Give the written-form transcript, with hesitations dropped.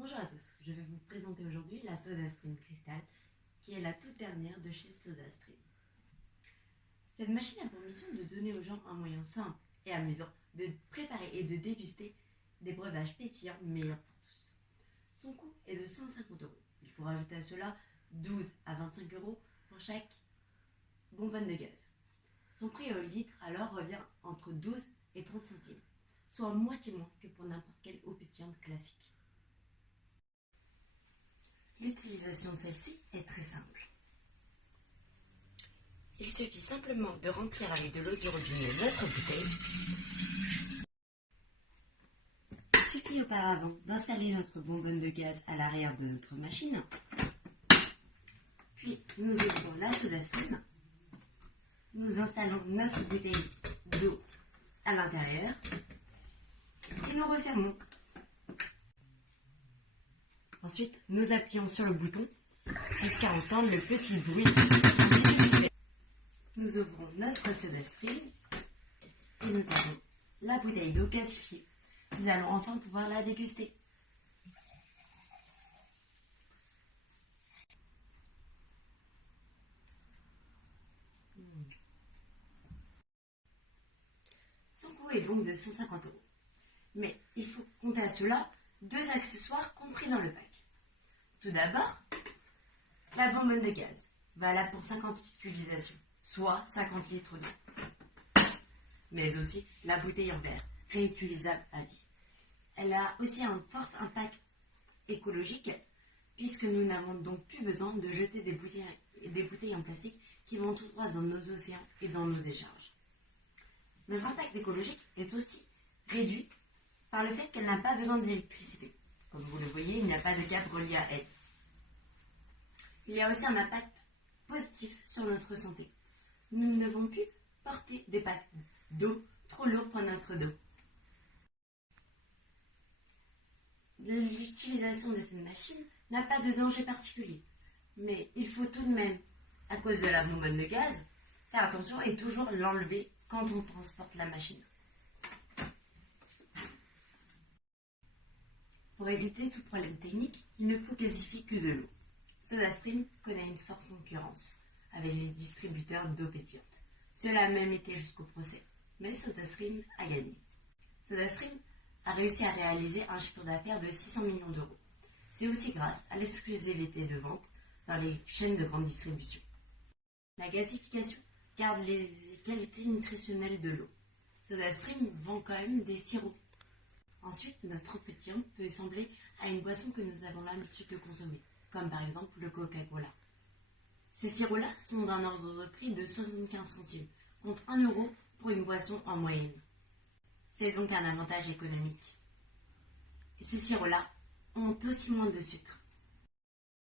Bonjour à tous, je vais vous présenter aujourd'hui la SodaStream Crystal, qui est la toute dernière de chez SodaStream. Cette machine a pour mission de donner aux gens un moyen simple et amusant de préparer et de déguster des breuvages pétillants meilleurs pour tous. Son coût est de 150 €. Il faut rajouter à cela 12 à 25 € pour chaque bonbonne de gaz. Son prix au litre alors revient entre 12 et 30 centimes, soit moitié moins que pour n'importe quelle eau pétillante classique. L'utilisation de celle-ci est très simple. Il suffit simplement de remplir avec de l'eau du robinet notre bouteille. Il suffit auparavant d'installer notre bonbonne de gaz à l'arrière de notre machine. Puis nous ouvrons la SodaStream. Nous installons notre bouteille d'eau à l'intérieur et nous refermons. Ensuite, nous appuyons sur le bouton jusqu'à entendre le petit bruit. Nous ouvrons notre SodaStream et nous avons la bouteille d'eau gasifiée. Nous allons enfin pouvoir la déguster. Son coût est donc de 150 €. Mais il faut compter à cela 2 accessoires compris dans le pack. Tout d'abord, la bonbonne de gaz, valable pour 50 utilisations, soit 50 litres d'eau. Mais aussi la bouteille en verre, réutilisable à vie. Elle a aussi un fort impact écologique, puisque nous n'avons donc plus besoin de jeter des bouteilles en plastique qui vont tout droit dans nos océans et dans nos décharges. Notre impact écologique est aussi réduit par le fait qu'elle n'a pas besoin d'électricité. Comme vous le voyez, il n'y a pas de câble relié à elle. Il y a aussi un impact positif sur notre santé. Nous ne devons plus porter des packs d'eau trop lourds pour notre dos. L'utilisation de cette machine n'a pas de danger particulier. Mais il faut tout de même, à cause de la bonbonne de gaz, faire attention et toujours l'enlever quand on transporte la machine. Pour éviter tout problème technique, il ne faut gasifier que de l'eau. SodaStream connaît une forte concurrence avec les distributeurs d'eau pétillante. Cela a même été jusqu'au procès, mais SodaStream a gagné. SodaStream a réussi à réaliser un chiffre d'affaires de 600 millions €. C'est aussi grâce à l'exclusivité de vente dans les chaînes de grande distribution. La gasification garde les qualités nutritionnelles de l'eau. SodaStream vend quand même des sirops. Ensuite, notre eau pétillante peut ressembler à une boisson que nous avons l'habitude de consommer, comme par exemple le Coca-Cola. Ces sirops-là sont d'un ordre de prix de 75 centimes, contre 1 € pour une boisson en moyenne. C'est donc un avantage économique. Et ces sirops-là ont aussi moins de sucre.